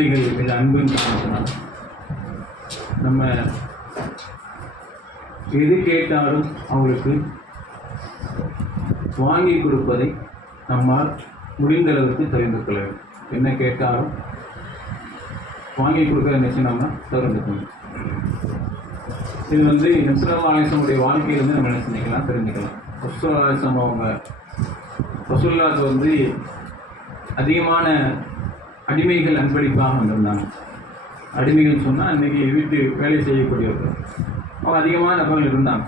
மீது அன்புன்னு காரணத்தினால் நம்ம எது கேட்டாலும் அவங்களுக்கு வாங்கி கொடுப்பதை நம்மால் முடிந்த அளவுக்கு தெரிந்து கொள்ள வேண்டும். என்ன கேட்டாலும் வாங்கி கொடுக்குற நிச்சயம் நம்ம தெரிந்துக்கணும். இது நபிஸல்லல்லாஹு அலைஹி வஸல்லம் வாழ்க்கையிலிருந்து நம்ம என்ன செஞ்சுக்கலாம், தெரிஞ்சுக்கலாம். ரசூலுல்லாஹ்வுக்கு அதிகமான அடிமைகள் அன்பளிப்பாக வந்திருந்தாங்க. அடிமைகள் சொன்னால் அன்றைக்கி வீட்டு வேலை செய்யக்கூடியவர்கள், அவங்க அதிகமான நபர்கள் இருந்தாங்க.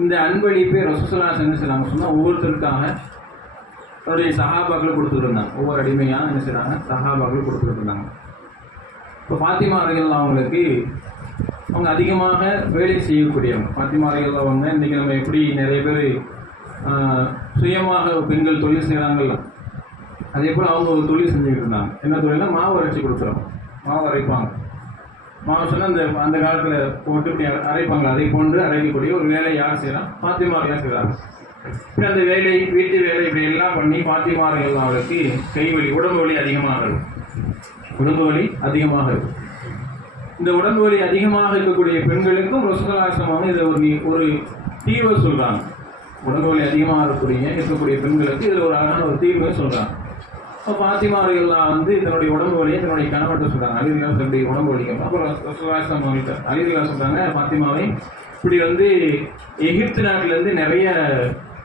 இந்த அன்பளிப்பை ரசூலுல்லாஹ் என்ன செய்கிறாங்க சொன்னால் ஒவ்வொருத்தருக்காக அவருடைய சஹாபாக்களை கொடுத்துருந்தாங்க. ஒவ்வொரு அடிமையாக என்ன செய்கிறாங்க, சஹாபாக்களை கொடுத்துருந்தாங்க. இப்போ ஃபாத்திமா ரலியல்லாஹு அவங்களுக்கு அவங்க அதிகமாக வேலை செய்யக்கூடியவங்க. ஃபாத்திமா ரலியல்லாஹு அவங்க இன்றைக்கி நம்ம எப்படி நிறைய பேர் சுயமாக பெண்கள் தொழில் செய்கிறாங்கல்ல, அதே போல் அவங்க ஒரு தொழில் செஞ்சுக்கிட்டு இருந்தாங்க. என்ன தொழில்னா மாவு அரைச்சி கொடுக்குறோம். மாவு அரைப்பாங்க. மாவு சொன்னால் அந்த காலத்தில் போட்டு இப்படி அரைப்பாங்க. அதை போன்று அரைக்கக்கூடிய ஒரு வேலை யார் செய்யலாம், ஃபாத்திமார்கள் செய்கிறாங்க. இப்படி அந்த வேலை, வீட்டு வேலை இப்படி எல்லாம் பண்ணி ஃபாத்திமார்கள் அவளுக்கு கைவலி, உடம்பு வலி அதிகமாக இருக்கும். உடம்பு வலி அதிகமாக இருக்கும். இந்த உடம்பு வலி அதிகமாக இருக்கக்கூடிய பெண்களுக்கும் ரசூலுல்லாஹ் இதை ஒரு தீர்வை சொல்கிறாங்க. உடம்பு வலி அதிகமாக இருக்கக்கூடிய பெண்களுக்கு இதில் ஒரு அழகான ஒரு தீர்வை சொல்கிறாங்க. இப்போ ஃபாத்திமார்கள்லாம் தன்னுடைய உடம்பு வலியை தன்னுடைய கணவர்கிட்ட சொல்கிறாங்க. அலிரலியல்லாஹு தன்னுடைய உடம்பு வலிக்கும். அப்புறம் ரசூலுல்லாஹ் அவங்கள்ட்ட அலிரலியல்லாஹு சொல்கிறாங்க, ஃபாத்திமாவை இப்படி எகிப்து நாட்டிலேருந்து நிறைய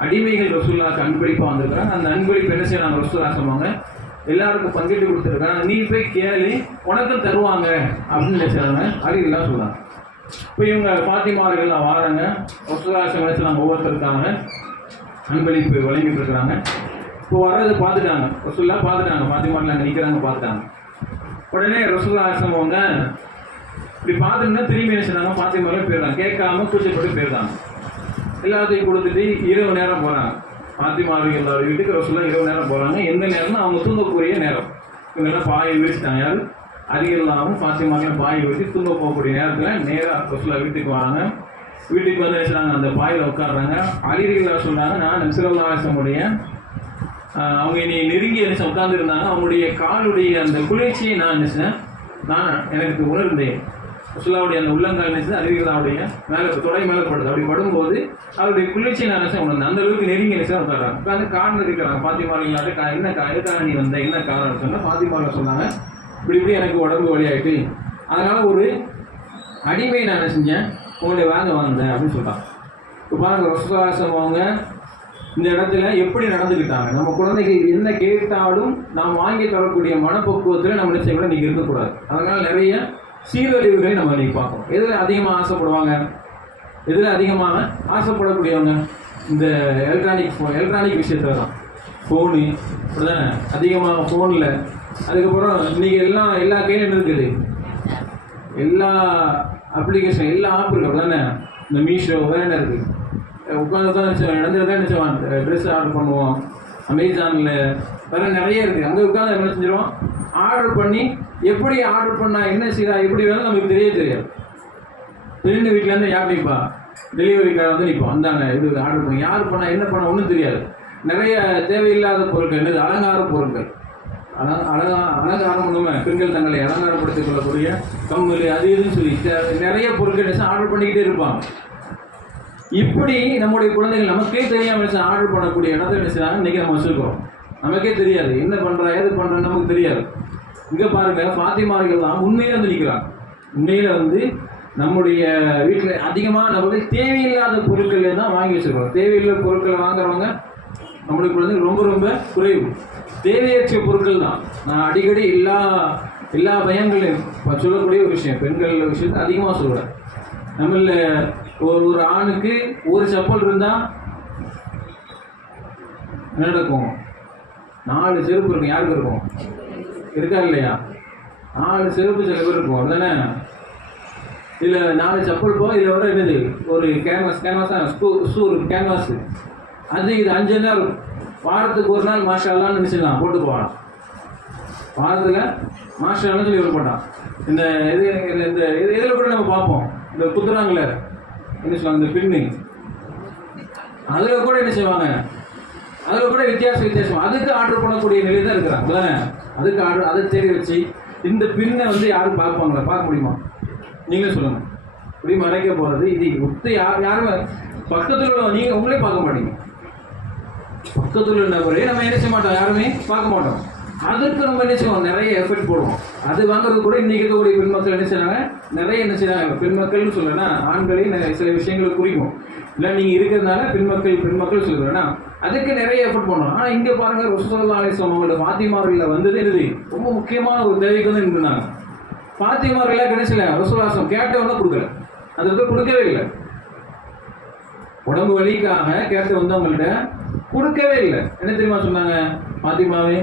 அடிமைகள் ரசூலுல்லாஹ்க்கு அன்பளிப்பாக வந்திருக்கிறாங்க. அந்த அன்பளிப்பு என்ன செய்யறாங்க, ரசூலுல்லாஹ் சொல்லுவாங்க எல்லாருக்கும் பங்கிட்டு கொடுத்துருக்காங்க, நீ போய் கேளு உனக்கும் தருவாங்க அப்படின்னு நினைச்சாங்க. அலிரலியல்லாஹு சொல்கிறாங்க. இப்போ இவங்க ஃபாத்திமார்கள்லாம் வராங்க. ரசூலுல்லாஹ் நாங்கள் ஒவ்வொருத்தருக்காக அன்பளிப்பு வழங்கிட்டு இருக்கிறாங்க. இப்போ வர்றதை பார்த்துட்டாங்க. ரசூலுல்லாஹ் பார்த்துட்டாங்க, ஃபாத்திமார்கள் அங்கே நிற்கிறாங்க பார்த்துட்டாங்க. உடனே ரசூலுல்லாஹ் அவங்க இப்படி பார்த்துன்னா திரும்பி என்ன செய்றாங்க, ஃபாத்திமார்கள் போயிடுறாங்க. கேட்காம கூச்சப்பட்டு போயிடுறாங்க. எல்லாத்தையும் கொடுத்துட்டு இரவு நேரம் போகிறாங்க. ஃபாத்திமார்கள் எல்லாரும் வீட்டுக்கு ரசூலுல்லாஹ் இரவு நேரம் போகிறாங்க. எந்த நேரம்னா அவங்க தூங்கக்கூடிய நேரம். இவங்கெல்லாம் பாயை விரிச்சிட்டாங்க. யார் அலிரலியல்லாஹு ஃபாத்திமார்கள் பாயை விரித்து தூங்க போகக்கூடிய நேரத்தில் நேராக ரசூலுல்லாஹ் வீட்டுக்கு வராங்க. வீட்டுக்கு வந்து என்ன செய்றாங்க, அந்த பாயில் உட்காடுறாங்க. அலிரலியல்லாஹு சொல்கிறாங்க, நான் நபிஸல்லல்லாஹு அலைஹி வஸல்லம் அவங்க என்னை நெருங்கி என்ன உட்கார்ந்து இருந்தாங்க. அவங்களுடைய காலுடைய அந்த குளிர்ச்சியை நான் என்ன நான் எனக்கு உணர்ந்தேன். ரசூலுல்லாஹ்வுடைய அந்த உள்ளங்கால் என்ன அலிரலியல்லாஹுடைய மேலே தொடை மேலே படுது. அப்படி படும்போது அவருடைய குளிர்ச்சியை நான் என்ன உணர்ந்தேன். அந்த அளவுக்கு நெருங்கி என்ன உட்காடுறாங்க. இப்போ அந்த காரணம் இருக்கிறாங்க. ஃபாத்திமார்களாட்ட என்ன எதுக்காக நீ வந்த, என்ன காரணம் சொன்னால் ஃபாத்திமார்கள் சொன்னாங்க, இப்படி எனக்கு உடம்பு வழியாயிட்டு அதனால ஒரு அடிமை நான் என்ன செஞ்சேன், உங்களுடைய வந்தேன் அப்படின்னு சொல்கிறாங்க. இப்போ பாருங்க ரசூலுல்லாஹ் அவங்க இந்த இடத்துல எப்படி நடந்துக்கிட்டாங்க. நம்ம குழந்தைகள் என்ன கேட்டாலும் நாம் வாங்கி தரக்கூடிய மனப்பக்குவத்தில் நம்ம நிச்சயம் கூட நீங்கள் இருக்கக்கூடாது. அதனால் நிறைய சீரழிவுகளை நம்ம இன்னைக்கு பார்க்கணும். எதில் அதிகமாக ஆசைப்படுவாங்க, எதில் அதிகமாக ஆசைப்படக்கூடியவங்க இந்த எலக்ட்ரானிக் விஷயத்தில் தான். ஃபோனு அப்படிதானே, அதிகமாக ஃபோனில். அதுக்கப்புறம் இன்றைக்கி எல்லா கையிலும் இருக்குது, எல்லா அப்ளிகேஷன், எல்லா ஆப் இருக்குது அப்படிதானே. இந்த மீஷோ வேறு என்ன இருக்குது, உட்காந்து நடந்துதான் நினச்சோம். ட்ரெஸ் ஆர்டர் பண்ணுவோம் அமேசானில், வேறு நிறைய இருக்குது. அங்கே உட்காந்து என்ன செஞ்சிடுவோம், ஆர்டர் பண்ணி எப்படி ஆர்டர் பண்ணால் என்ன செய்யறா எப்படி வேணும் நமக்கு தெரியாது. தெரிஞ்ச வீட்டிலேருந்து யார் நிற்பா, டெலிவரிக்காக நிற்போம். அந்தாங்க இது ஆர்டர் பண்ணி யார் பண்ணால் என்ன பண்ணால் ஒன்றும் தெரியாது. நிறைய தேவையில்லாத பொருட்கள், என்னது அலங்கார பொருட்கள், அலங்காரம் பண்ணுவேன். பெண்கள் தங்களை அலங்காரப்படுத்திக் கொள்ளக்கூடிய கம்மல் அது இதுன்னு சொல்லி நிறைய பொருட்கள் ஆர்டர் பண்ணிக்கிட்டே இருப்பாங்க. இப்படி நம்முடைய குழந்தைகள் நமக்கே தெரியாமல் ஆர்டர் பண்ணக்கூடிய இடத்துல என்ன செய்யறாங்க, இன்றைக்கி நம்ம வச்சுருக்கிறோம். நமக்கே தெரியாது என்ன பண்ணுறா ஏது பண்ணுறோன்னு நமக்கு தெரியாது. இங்கே பாருங்க, ஃபாத்திமார்கள் தான் உண்மையில நிற்கிறாங்க. உண்மையில நம்முடைய வீட்டில் அதிகமாக நம்மளுக்கு தேவையில்லாத பொருட்களை தான் வாங்கி வச்சுருக்கோம். தேவையில்லாத பொருட்களை வாங்குறவங்க நம்முடைய குழந்தைகள் ரொம்ப ரொம்ப குறைவு. தேவையற்ற பொருட்கள் தான். நான் அடிக்கடி எல்லா பயங்களையும் சொல்லக்கூடிய ஒரு விஷயம், பெண்கள் விஷயத்தை அதிகமாக சொல்கிறேன். நம்மள ஒரு ஆணுக்கு ஒரு செப்பல் இருந்தால் என்ன நடக்கும், 4 செருப்பு இருக்கும். யாருக்கு இருக்கும், இருக்கா இல்லையா? 4 செருப்பு சில பேர் இருக்கும் அப்படிதானே. இதில் 4 செப்பல் போக இதில் வர என்னது ஒரு கேன்வாஸ் ஷூ கேன்வாஸ், அது இது 5 நாள் இருக்கும். வாரத்துக்கு ஒரு நாள் மாஷா அல்லாஹ்னு நினச்சிடலாம் போட்டு போகலாம். வாரத்தில் மாஷா அல்லாஹ்னு சொல்லி போட்டான். இந்த இதில் கூட நம்ம பார்ப்போம், இந்த குத்துறாங்கள என்ன சொல்லுவாங்க, இந்த பின்னு, அதில் கூட என்ன செய்வாங்க, அதில் கூட வித்தியாசம் அதுக்கு ஆர்டர் பண்ணக்கூடிய நிலை தான் இருக்கிறாங்க. அதுக்கு அதை தேடி வச்சு இந்த பின்னை வந்து யாரும் பார்ப்பாங்களா? பார்க்க முடியுமா? நீங்களே சொல்லுங்க. இப்படி மறைக்க போகிறது இது ஒத்து யாருமே பக்கத்தில் உள்ள நீங்கள் உங்களே பார்க்க மாட்டீங்க. பக்கத்தில் உள்ள நபரே நம்ம என்ன செய்ய மாட்டோம், யாருமே பார்க்க மாட்டோம். அதற்கு நம்ம என்ன செய்வோம், நிறைய எஃபெக்ட் போடுவோம். அது வாங்குறது கூட இன்னைக்கு இருக்கக்கூடிய பெண் மக்கள் என்ன செய்யறாங்க, நிறைய என்ன செய்யறாங்க. பெண் மக்கள்னு சொல்லனா ஆண்களையும் சில விஷயங்களை குறிக்கும். இல்லை நீங்கள் இருக்கிறதுனால பெண் மக்கள் சொல்லுறேன்னா அதுக்கு நிறைய எஃபர்ட் பண்ணணும். ஆனால் இங்கே பாருங்க, ரசூலுல்லாஹி ஸல்லல்லாஹு அலைஹி வஸல்லம் அவங்களோட ஃபாத்திமார்களில் வந்தது என்னது, ரொம்ப முக்கியமான ஒரு தேவைக்கு வந்து நின்றுனாங்க. ஃபாத்திமார்களாக கிடைச்சல ரசூலுல்லாஹி கேட்டவங்க கொடுக்கல, அதுக்கு கொடுக்கவே இல்லை. உடம்பு வலிக்காக கேட்டு வந்தவங்கள்ட்ட கொடுக்கவே இல்லை. என்ன தெரியுமா சொன்னாங்க, ஃபாத்திமாவே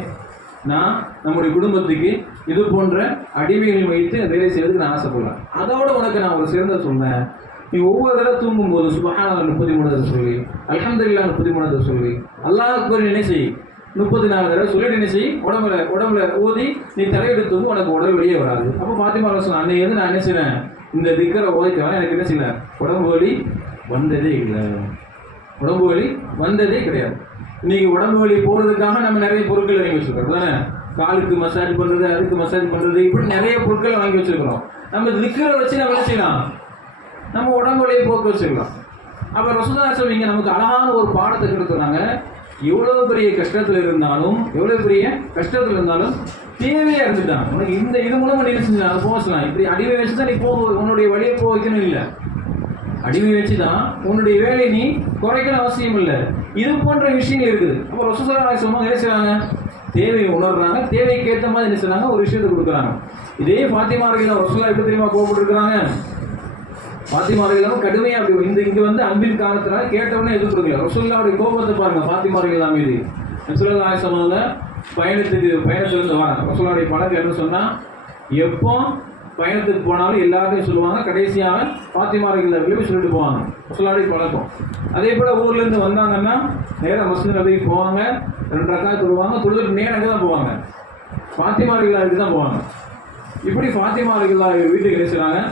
நான் நம்முடைய குடும்பத்துக்கு இது போன்ற அடிமைகள் வைத்து வேலை செய்யறதுக்கு நான் ஆசைப்படுறேன். அதோட உனக்கு நான் ஒரு சிறந்த சொன்னேன், நீ ஒவ்வொரு தடவை தூங்கும் போது சுப்ஹானல்லாஹ் 33 தடவை சொல்லி, அல்ஹம்துலில்லாஹ் 33 தடவை சொல்லி, அல்லாஹ் அக்பர் என்ன செய் 34 தடவை சொல்லிட்டு என்ன செய், உடம்புல ஓதி நீ தலையெடுத்து தூங்கும், உனக்கு உடல் வெளியே வராது. அப்போ ஃபாத்திமா சொன்ன அன்னைக்கு வந்து நான் என்ன செய்வேன், இந்த திக்கரை ஓதிக்கலாம், எனக்கு என்ன செய்யல, உடம்பு வலி வந்ததே இல்லை, உடம்பு வலி வந்ததே கிடையாது. இன்னைக்கு உடம்பு வலி போகிறதுக்காக நம்ம நிறைய பொருட்கள் வாங்கி வச்சிருக்கோம் தானே, காலுக்கு மசாஜ் பண்ணுறது, அதுக்கு மசாஜ் பண்ணுறது, இப்படி நிறைய பொருட்களை வாங்கி வச்சிருக்கிறோம். நம்ம திக்கரை வச்சு நம்ம என்ன செய்யலாம், நம்ம உடம்பு வலியை போக்க வச்சுக்கலாம். அப்போ ரசூலுல்லாஹி சொல்வீங்க நமக்கு அழகான ஒரு பாடத்தை கொடுத்துறாங்க. எவ்வளோ பெரிய கஷ்டத்தில் இருந்தாலும் தேவையாக இருந்துட்டாங்க. உனக்கு இந்த இது மூலமாக நீ செஞ்சா அதை போகலாம். இப்படி அடிமை வச்சு தான் நீ உன்னுடைய வழியை போக வைக்கணும். இல்லை, அடிமை வச்சு தான் உன்னுடைய வேலையை நீ குறைக்கணும் அவசியம் இல்லை. இது போன்ற விஷயங்கள் இருக்குது. அப்போ ரசூலுல்லாஹி ஸல்லல்லாஹு அலைஹி வஸல்லம் என்ன செய்றாங்க, தேவையை உணர்றாங்க, தேவைக்கு ஏற்ற மாதிரி என்ன செய்றாங்க, ஒரு விஷயத்தை கொடுக்குறாங்க. இதே ஃபாத்திமார்கள் ரசூலுல்லாஹி எப்படி தெரியுமா கோபப்பட்டிருக்கிறாங்க, ஃபாத்திமார்கள் கடுமையாக அப்படி இங்கே வந்து அன்பின் காரணத்தினால கேட்டவொடனே எதுவும் கொடுக்கல. ரசூலுல்லாஹ்வுடைய கோபத்தை பாருங்க ஃபாத்திமார்கள் மீது. ரசூலுல்லாஹி ஸல்லல்லாஹு பயணத்திலிருந்து வராங்க. ரசூலுல்லாஹ்வுடைய பழக்கம் என்ன சொன்னால், எப்போ பயணத்துக்கு போனாலும் எல்லாத்தையும் சொல்லுவாங்க, கடைசியாக ஃபாத்திமார்கள் போய் சொல்லிட்டு போவாங்க. ரசூலுல்லாஹ்வுடைய பழக்கம். அதே போல் ஊர்லேருந்து வந்தாங்கன்னா நேராக மஸ்ஜித் நபவிக்கு போவாங்க, 2 ரக்காத் தொழுவாங்க, தொழுதுட்டு நேராக தான் போவாங்க, ஃபாத்திமார்கள் வீட்டுக்கு தான் போவாங்க. இப்படி ஃபாத்திமார்கள் வீட்டுக்கு என்ன செய்றாங்க,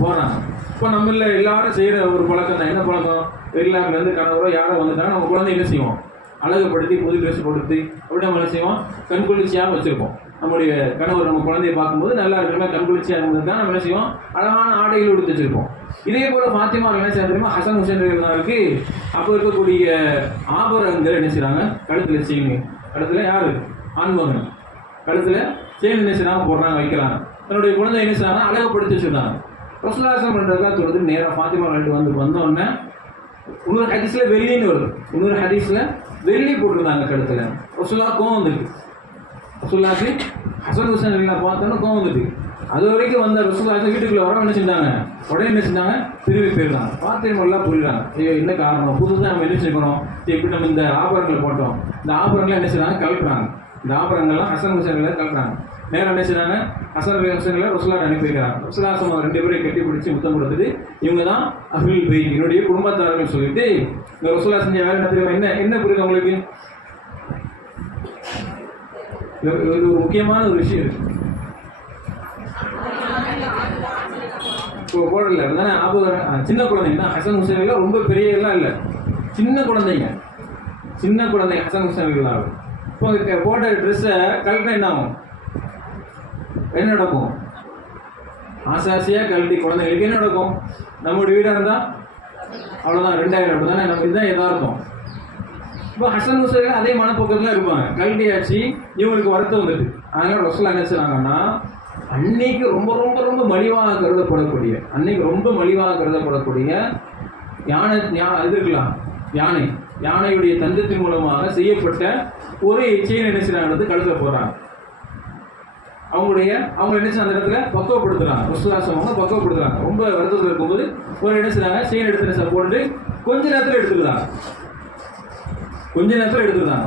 போகிறாங்க. இப்போ நம்மள எல்லாரும் செய்கிற ஒரு பழக்கம் தான். என்ன பழக்கம், வெளிநாட்டிலேருந்து கணவரோ யாரோ வந்துட்டாங்க, நம்ம குழந்தை என்ன செய்வோம், அழகுப்படுத்தி புது ட்ரெஸ் கொடுத்து அப்படி நம்ம என்ன செய்வோம், கண்குளிர்ச்சியாக வச்சுருப்போம். நம்முடைய கணவர் நம்ம குழந்தையை பார்க்கும்போது நல்லா இருக்கிற கண்குளிர்ச்சியாக இருக்கும்போது தான் நம்ம என்ன செய்வோம், அழகான ஆடைகள் எடுத்து வச்சுருப்போம். இதே போல் ஃபாத்திமா என்ன செய்ய தெரியுமா, ஹசன் ஹுசைன்களுக்கு அப்போ இருக்கக்கூடிய ஆபரணங்கள் என்ன செய்கிறாங்க, கழுத்தில் செயின், கழுத்தில் யார் ஆண்மகன் கழுத்தில் செயின் என்ன செய்யறாங்க, போடுறாங்க, வைக்கிறாங்க. தன்னுடைய குழந்தை என்ன செய்யறாங்க, அழகுப்படுத்தி வச்சுருந்தாங்க. ரசூலுல்லாஹி ஸல்லல்லாஹு அலைஹி வஸல்லம் தொழுது நேராக ஃபாத்திமா வந்தோடனே இன்னொரு ஹதீஸில் வெள்ளின்னு வருது, இன்னொரு ஹதீஸில் வெள்ளி போட்டிருந்தாங்க கழுத்தில். ரசூலுல்லாஹ் கோவம் வந்துருக்கு. ரசூலுல்லாஹ்க்கு ஹசன் ஹுசைன் பார்த்தோன்னா கோவம் வந்துருக்கு. அது வரைக்கும் வந்த ரசூலுல்லாஹ் வீட்டுக்குள்ளே வர என்ன செஞ்சாங்க, உடனே என்ன செஞ்சாங்க, திரும்பி போயிடுறாங்க. ஃபாத்திமாலாம் புரியுறாங்க, ஐயோ என்ன காரணம், புதுசாக நம்ம என்ன செய்யணும், எப்படி நம்ம இந்த ஆபரணங்களை போட்டோம், இந்த ஆபரணங்களை என்ன செய்யறாங்க, கலட்டுறாங்க. இந்த ஆபரணங்கள்லாம் ஹசன் ஹுசைன்களை கலட்டுறாங்க. நேரம் என்ன செய்றாங்க, ஹசன் ஹுசைன்களை ரசூலுல்லாஹ் அனுப்பி வைக்கிறாங்க. ரசூலுல்லாஹ் 2 பேரையும் கட்டி பிடிச்சி முத்தம் கொடுத்துட்டு, இவங்க தான் அஹ்லுல் பைத், என்னுடைய குடும்பத்தார்கள் சொல்லிட்டு இந்த ரசூலுல்லாஹ் செஞ்ச வேலை என்ன தெரியுமா, என்ன புரியுது உங்களுக்கு, இது ஒரு முக்கியமான ஒரு விஷயம் இருக்கு. இப்போ போடல தானே சின்ன குழந்தைங்க தான் ஹசன் ஹுசைன்கள், ரொம்ப பெரிய எல்லாம் இல்லை, சின்ன குழந்தைங்க ஹசன் ஹுசைன்கள். இப்போ போட்ட ட்ரெஸ்ஸை கழட்டினா என்ன ஆகும், என்ன நடக்கும், ஆசாசியாக கழட்டி குழந்தைங்களுக்கு என்ன நடக்கும், நம்மளுடைய வீடாக இருந்தால் அவ்வளோதான் 2000 அப்படி தானே, நம்ம இதுதான் எதார்த்தம். இப்போ ஹசன் ஹுசைன் அதே மனப்போக்கத்தில் இருப்பாங்க, கழட்டியாச்சு, இவங்களுக்கு வருத்தம் வந்துட்டு. அதனால ரசூலுல்லாஹ் என்ன செய்றாங்கன்னா, அன்னைக்கு ரொம்ப ரொம்ப ரொம்ப மலிவாக கருதப்படக்கூடிய யானை இது இருக்கலாம், யானையுடைய தந்தத்தின் மூலமாக செய்யப்பட்ட ஒரு செயின் என்ன செய்யறாங்க, கழுத்துல போடுறாங்க. அவங்க என்ன செய்ய அந்த இடத்துல பக்குவப்படுத்துறாங்க, ரசூலுல்லாஹ் பக்குவப்படுத்துறாங்க. ரொம்ப வருத்தத்தில் இருக்கும்போது ஒரு என்ன செய்றாங்க, செயின் எடுத்து போட்டு கொஞ்ச நேரத்தில் எடுத்துக்கிறாங்க.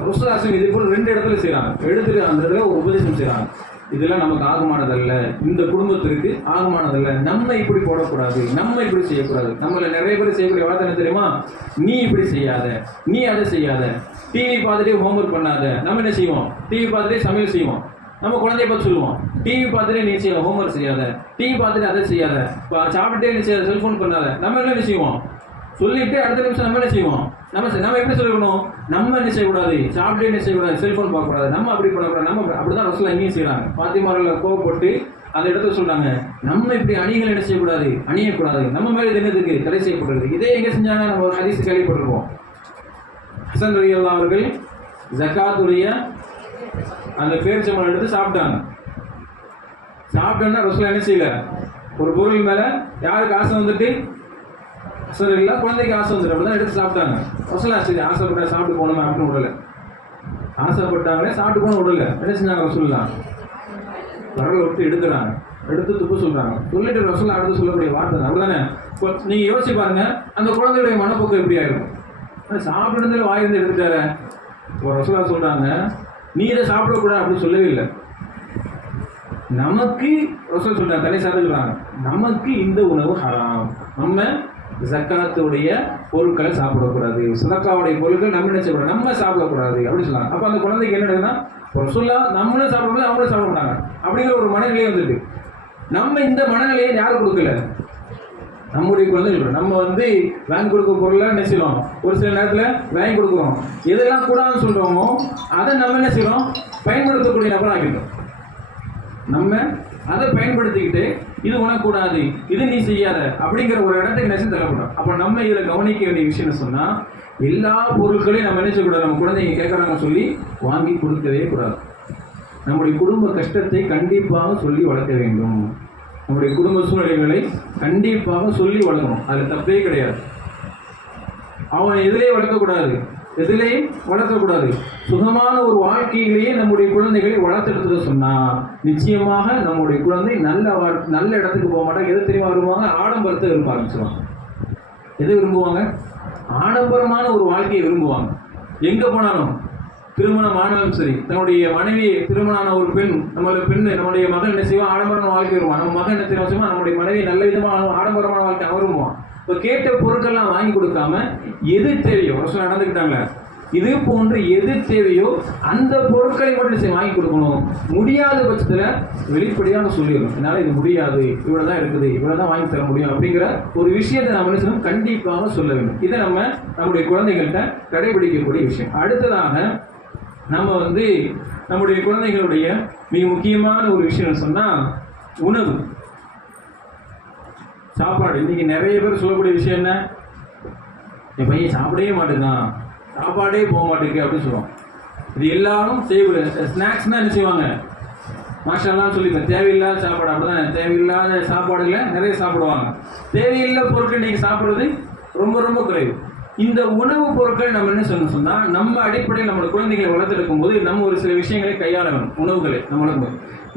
ரசூலுல்லாஹ் இதே போல் 2 இடத்துல செய்யறாங்க, எடுத்துட்டு அந்த இடத்துல ஒரு உபதேசம் செய்யறாங்க. இதெல்லாம் நமக்கு ஆகமானதல்ல, இந்த குடும்பத்திற்கு ஆகமானதல்ல, நம்ம இப்படி போடக்கூடாது, நம்ம இப்படி செய்யக்கூடாது. நம்மள நிறைய பேர் செய்யக்கூடிய வார்த்தை என்ன தெரியுமா, நீ இப்படி செய்யாத, நீ அதை செய்யாத, டிவி பார்த்துட்டே ஹோம்ஒர்க் பண்ணாத. நம்ம என்ன செய்வோம், டிவி பார்த்துட்டே சமையல் செய்வோம். நம்ம குழந்தைய பார்த்து சொல்லுவோம், டிவி பார்த்துட்டே நீ செய்ய ஹோம்ஒர்க் செய்யாத, டிவி பார்த்துட்டு அதை செய்யாத, சாப்பிட்டுட்டே நீ செய்யாத, செல்ஃபோன் பண்ணாத. நம்ம என்ன செய்வோம், சொல்லிட்டு அடுத்த நிமிஷம் நம்ம என்ன செய்வோம், நம்ம எப்படி சொல்லணும், நம்ம என்ன செய்யக்கூடாது, சாப்பிட்டே என்ன செய்யக்கூடாது, செல்போன் பார்க்கக்கூடாது, நம்ம அப்படி பண்ணக்கூடாது. நம்ம அப்படிதான் ரசூலுல்லாஹ் எங்கேயும் செய்யறாங்க. பாத்திமார்கள் கோவப்பட்டு அந்த இடத்துல சொல்றாங்க, நம்ம இப்படி அணிகள் என்ன செய்யக்கூடாது, அணியக்கூடாது, நம்ம மேல இது என்னதுக்கு தடை செய்யப்படுறது. இதே எங்க செஞ்சாங்க, நம்ம ஒரு ஹதீஸ் கேள்விப்பட்டிருக்கோம். ஹசன் ரலியல்லாஹு அவர்கள் ஜக்காத்துடைய அந்த பேரிச்சம்பழம் எடுத்து சாப்பிட்டாங்க. சாப்பிட்டோன்னா ரசூலுல்லாஹ் என்ன செய்யல, ஒரு பொருள் மேல யாருக்கு ஆசை வந்துட்டு, ஹசன் குழந்தைக்கு ஆசை வந்துட்டு அப்படிதான் எடுத்து சாப்பிட்டாங்க. ரசூலுல்லாஹ் சரி ஆசைப்பட்ட சாப்பிட்டு போனோம் அப்படின்னு விடல, ஆசைப்பட்டாங்களே சாப்பிட்டு போன விடல. என்ன செஞ்சாங்க, ரசூலுல்லாஹ் வரல விட்டு எடுக்கிறாங்க, எடுத்து துப்பு சொல்றாங்க. சொல்லிட்டு ரசூலுல்லாஹ் அடுத்து சொல்லக்கூடிய வார்த்தை அப்படிதானே. நீங்க யோசிச்சு பாருங்க, அந்த குழந்தையுடைய மனப்போக்கு எப்படி ஆயிருக்கும். சாப்பிடுறதுல வாயிருந்து எடுத்துட்டார. ரசூலுல்லாஹ் சொல்றாங்க, நீ இதை சாப்பிடக்கூடாது அப்படின்னு சொல்லவே இல்லை. நமக்கு ரசூல் சொல்றாங்க, தலை சாப்பிடுறாங்க, நமக்கு இந்த உணவு ஹராம், நம்ம ஜக்காத்துடைய பொருட்களை சாப்பிடக்கூடாது, சதக்காவுடைய பொருட்கள் நம்ம என்ன செய்யக்கூடாது, நம்ம சாப்பிடக்கூடாது அப்படின்னு சொன்னாங்க. அப்போ அந்த குழந்தைக்கு என்ன நடக்குதுன்னா, ரசூலுல்லாஹ் நம்மளும் சாப்பிடக்கூடாது, அவங்களும் சாப்பிட மாட்டாங்க அப்படிங்கிற ஒரு மனநிலையே வந்துருக்கு. நம்ம இந்த மனநிலையை யாரும் கொடுக்கல, நம்முடைய குழந்தைகள். நம்ம வாங்கி கொடுக்க பொருளை என்ன செய்யறோம், ஒரு சில நேரத்தில் வாங்கி கொடுக்குறோம். எதெல்லாம் கூடாதுன்னு சொல்றோமோ அதை நம்ம என்ன செய்யறோம், பயன்படுத்தக்கூடிய நபராகிட்டோம். நம்ம அதை பயன்படுத்திக்கிட்டு இது உனக்கூடாது, இது நீ செய்யாத அப்படிங்கிற ஒரு இடத்துக்கு நெசம் தள்ளப்படும். அப்போ நம்ம இதில் கவனிக்க வேண்டிய விஷயம் சொன்னால், எல்லா பொருட்களையும் நம்ம நினைச்சக்கூடாது, நம்ம குழந்தைங்க கேட்குறாங்க சொல்லி வாங்கி கொடுக்கவே கூடாது. நம்முடைய குடும்ப கஷ்டத்தை கண்டிப்பாக சொல்லி வளர்க்க வேண்டும். நம்முடைய குடும்ப சூழ்நிலைகளை கண்டிப்பாக சொல்லி வளர்க்கணும், அதில் தப்பே கிடையாது. அவனை எதிலே வளர்க்கக்கூடாது, எதிலேயும் வளர்க்கக்கூடாது. சுகமான ஒரு வாழ்க்கையிலேயே நம்முடைய குழந்தைகளை வளர்த்தெடுத்து சொன்னால் நிச்சயமாக நம்முடைய குழந்தை நல்ல இடத்துக்கு போக மாட்டாங்க. எது தெரியுமா விரும்புவாங்க, ஆடம்பரத்தை விரும்ப ஆரம்பிச்சிருவாங்க. எது விரும்புவாங்க, ஆடம்பரமான ஒரு வாழ்க்கையை விரும்புவாங்க. எங்கே போனாலும், திருமணம் ஆனாலும் சரி, தன்னுடைய மனைவி திருமணமான ஒரு பெண், நம்முடைய மகன் என்ன செய்வான், ஆடம்பரமான வாழ்க்கை வருவான். நம்ம மகன் என்ன தெரியுமா, நம்முடைய மனைவி நல்ல விதமான ஆடம்பரமான வாழ்க்கை விரும்புவான். இப்போ கேட்ட பொருட்கள்லாம் வாங்கி கொடுக்காம எது தேவையோ, ரசூலுல்லாஹ் நடந்துக்கிட்டாங்க, இது போன்று எது தேவையோ அந்த பொருட்களை மட்டும் வாங்கி கொடுக்கணும். முடியாத பட்சத்தில் வெளிப்படையாக சொல்லிடணும், என்னால் இது முடியாது, இவ்வளோதான் இருக்குது, இவ்வளோதான் வாங்கி தர முடியும் அப்படிங்கிற ஒரு விஷயத்தை நம்ம என்ன செய்யணும், கண்டிப்பாக சொல்ல வேண்டும். இதை நம்முடைய குழந்தைகள்கிட்ட கடைபிடிக்கக்கூடிய விஷயம். அடுத்ததாக நம்ம நம்முடைய குழந்தைகளுடைய மிக முக்கியமான ஒரு விஷயம் சொன்னால் உணவு, சாப்பாடு. இன்னைக்கு நிறைய பேர் சொல்லக்கூடிய விஷயம் என்ன, என் பையன் சாப்பிடவே மாட்டேங்கான், சாப்பாடே போக மாட்டேங்குது அப்படின்னு சொல்லுவோம். இது எல்லாரும் செய்யக்கூடிய ஸ்நாக்ஸ்னால் என்ன செய்வாங்க, மாஷால்லாம் சொல்லிப்பேன், தேவையில்லாத சாப்பாடு. அப்படிதான், தேவையில்லாத சாப்பாடுகளை நிறைய சாப்பிடுவாங்க. தேவையில்லாத பொருட்கள் இன்னைக்கு சாப்பிட்றது ரொம்ப ரொம்ப குறைவு. இந்த உணவுப் பொருட்கள் நம்ம என்ன சொன்னால், நம்ம அடிப்படையில் நம்மளோட குழந்தைகளை வளர்த்தெடுக்கும் போது நம்ம ஒரு சில விஷயங்களை கையாளணும். உணவுகளை நம்ம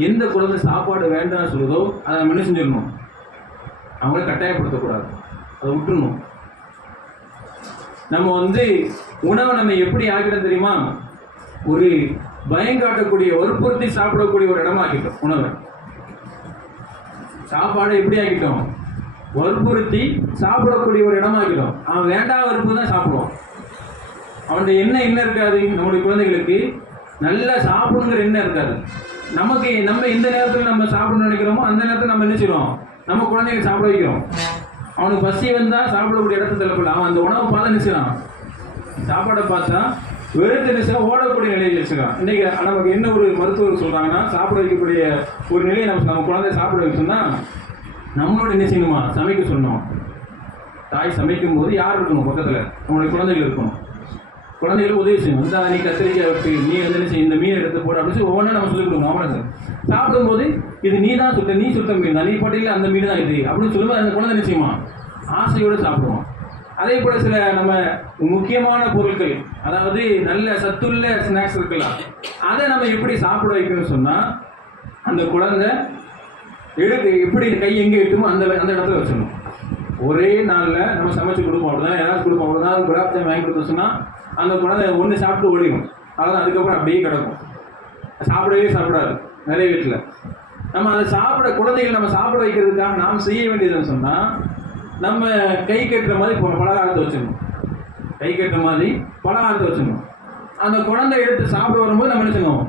எந்த குழந்தை சாப்பாடு வேண்டாம்னு சொல்லுதோ அதை நம்ம என்ன செஞ்சிடணும், அவங்கள கட்டாயப்படுத்தக்கூடாது, அதை விட்டுணும். நம்ம உணவை நம்ம எப்படி ஆக்கிட்டோம் தெரியுமா, ஒரு பயம் காட்டக்கூடிய, வற்புறுத்தி சாப்பிடக்கூடிய ஒரு இடமா ஆக்கிட்டோம். உணவை சாப்பாடை எப்படி ஆக்கிட்டோம், வற்புறுத்தி சாப்பிடக்கூடிய ஒரு இடமா ஆக்கிட்டோம். அவன் வேண்டாம் வெறுப்பு தான் சாப்பிடுவான். அவனுடைய என்ன இருக்காது, நம்முடைய குழந்தைகளுக்கு நல்லா சாப்பிடுங்கிற எண்ணம் இருக்காது. நம்ம எந்த நேரத்தில் நம்ம சாப்பிடணும்னு நினைக்கிறோமோ அந்த நேரத்தில் நம்ம என்ன செய்வோம், நம்ம குழந்தைங்க சாப்பிட வைக்கிறோம். அவனுக்கு பசி வந்தால் சாப்பிடக்கூடிய இடத்த தள்ளப்படல, அவன் அந்த உணவை பார்த்து நினைச்சான், சாப்பாடை பார்த்தா வெறுத்து நினைச்சா ஓடக்கூடிய நிலையில் வச்சுக்கிறான். இன்னைக்கு நமக்கு என்ன ஒரு மருத்துவர் சொல்றாங்கன்னா, சாப்பிட வைக்கக்கூடிய ஒரு நிலையை நம்ம குழந்தைய சாப்பிட வைக்கணும்னா நம்மளோட என்ன செய்யணுமா, சமைக்க சொல்லணும். தாய் சமைக்கும் போது யார் இருக்கணும், பக்கத்தில் நம்மளுடைய குழந்தைகள் இருக்கணும். குழந்தைகளுக்கு உதவி செய்யணும். இந்த நீ கத்திரிக்காய் வெட்டி, நீ என்ன செய்ய, இந்த மீன் எடுத்து போட அப்படின்னு சொல்லி ஒவ்வொன்றா நம்ம சொல்லிக் கொடுக்கணும். அவனை சாப்பிடும்போது இது நீ தான் சுட்ட, நீ சுட்ட மீன் தான், நீ போட்டியில் அந்த மீன் தான் இது அப்படின்னு சொல்லும்போது அந்த குழந்தை நிச்சயமா ஆசையோடு சாப்பிடுவோம். அதே போல சில நம்ம முக்கியமான பொருட்கள், அதாவது நல்ல சத்துள்ள ஸ்நாக்ஸ் இருக்கலாம், அதை நம்ம எப்படி சாப்பிட வைக்கணும்னு சொன்னால், அந்த குழந்தை எப்படி கை எங்கே எட்டுமோ அந்த இடத்துல வச்சிடணும். ஒரே நாளில் நம்ம சமைச்சு கொடுப்போம், அப்படிதான் யாராவது கொடுப்போம். ஒரு நாள் குலாப் ஜாம் வாங்கி கொடுத்து சொன்னால் அந்த குழந்தை ஒன்று சாப்பிட்டு ஓடிடும். அதான் அதுக்கப்புறம் அப்படியே கிடக்கும், சாப்பிடாது நிறைய வீட்டில். நம்ம அதை குழந்தைகள் நம்ம சாப்பிட வைக்கிறதுக்காக நாம் செய்ய வேண்டியதுன்னு சொன்னால், நம்ம கை கட்டுற மாதிரி பலகாரத்தை வச்சிடணும். கை கட்டுற மாதிரி பலகாரத்தை வச்சிடணும். அந்த குழந்தை எடுத்து சாப்பிட வரும்போது நம்ம என்ன செய்யணும்,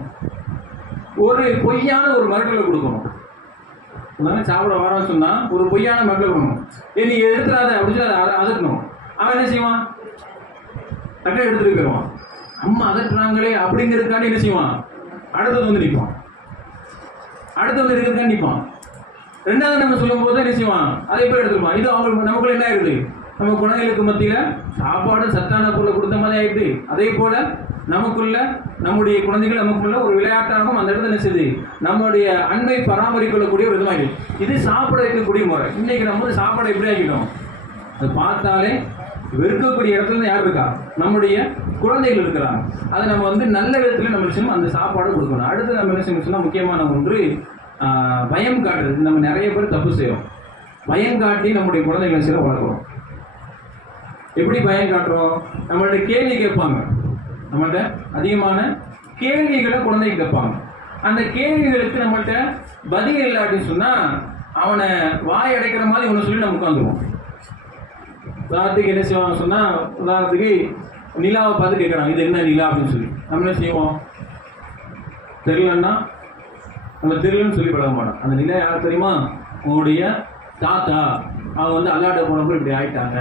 ஒரு பொய்யான ஒரு மிரட்டலை கொடுக்கணும். சாப்பிட வரோன்னு சொன்னால் ஒரு பொய்யான மிரட்டலை கொடுக்கணும். நீ எடுத்துடாத அப்படின்னு சொல்லி அதட்டணும். அவன் என்ன செய்வான், டக்கை எடுத்துட்டு போயிடுவான். அம்மா அதட்டுறாங்களே அப்படிங்கிறதுக்காண்டி என்ன செய்வான், அடுத்தது வந்து நிற்பான், அடுத்து வந்து இருக்கிறதுக்காண்டி நிற்பான். ரெண்டாவது நம்ம சொல்லும் போது என்ன செய்வான், அதை போய் எடுத்துருப்பான். இது அவங்க நமக்குள்ள என்ன ஆயிடுது, நம்ம குழந்தைகளுக்கு மத்தியில் சாப்பாடு சத்தான பொருளை கொடுத்த மாதிரி ஆயிடுது. அதே போல நமக்குள்ள நம்முடைய குழந்தைகள் நமக்குள்ள ஒரு விளையாட்டாகவும் அந்த இடத்துல என்ன செய்யுது, நம்முடைய அன்பை பராமரிக்கொள்ளக்கூடிய ஒரு விதமாக இது சாப்பிட வைக்கக்கூடிய முறை. இன்னைக்கு நம்ம வந்து சாப்பாடை எப்படி ஆகிட்டோம், அதை பார்த்தாலே வெறுக்கக்கூடிய இடத்துல யார் இருக்கா, நம்முடைய குழந்தைகள் இருக்கிறாங்க. அதை நம்ம வந்து நல்ல விதத்தில் நம்ம விஷயம் அந்த சாப்பாடு கொடுக்கணும். அடுத்து நம்ம என்ன செய்யணும், முக்கியமான ஒன்று பயம் காட்டுறது. நம்ம நிறைய பேர் தப்பு செய்வோம். பயம் காட்டி நம்முடைய குழந்தைகளை சில வளர்க்குறோம். எப்படி பயம் காட்டுறோம், நம்மள்ட்ட கேள்வி கேட்பாங்க, நம்மள்ட்ட அதிகமான கேள்விகளை குழந்தைங்க கேட்பாங்க. அந்த கேள்விகளுக்கு நம்மள்ட்ட பதில் இல்லை அப்படின்னு சொன்னா அவனை வாய் அடைக்கிற மாதிரி ஒன்று சொல்லி நம்ம உட்காந்துருவோம். உதாரணத்துக்கு என்ன செய்வாங்க சொன்னா, உதாரணத்துக்கு நிலாவை பார்த்து கேட்குறாங்க, இது என்ன நிலா அப்படின்னு சொல்லி. நம்ம என்ன செய்வோம், தெரியலன்னா நம்ம தெரியலன்னு சொல்லி பழக மாட்டோம். அந்த நிலா யார் தெரியுமா, உங்களுடைய தாத்தா, அவங்க வந்து அல்லாட்ட போனப்போ இப்படி ஆயிட்டாங்க